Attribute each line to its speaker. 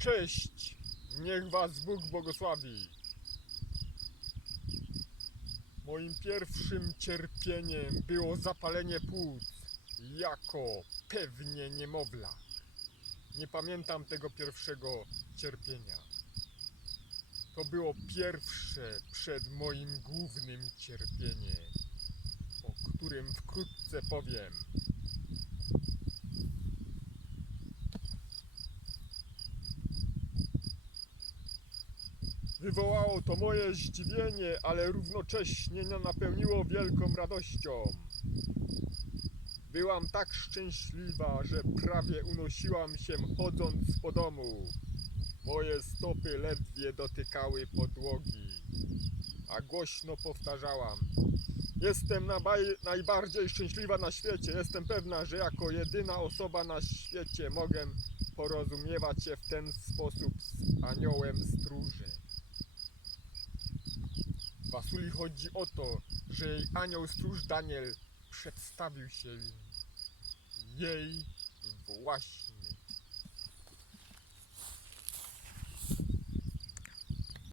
Speaker 1: Cześć! Niech Was Bóg błogosławi. Moim pierwszym cierpieniem było zapalenie płuc jako pewnie niemowlak. Nie pamiętam tego pierwszego cierpienia. To było pierwsze przed moim głównym cierpieniem, o którym wkrótce powiem. Wywołało to moje zdziwienie, ale równocześnie nie napełniło wielką radością. Byłam tak szczęśliwa, że prawie unosiłam się chodząc po domu. Moje stopy ledwie dotykały podłogi, a głośno powtarzałam: Jestem najbardziej szczęśliwa na świecie. Jestem pewna, że jako jedyna osoba na świecie mogę porozumiewać się w ten sposób z aniołem stróży. Wasuli chodzi o to, że jej anioł stróż Daniel przedstawił się jej właśnie.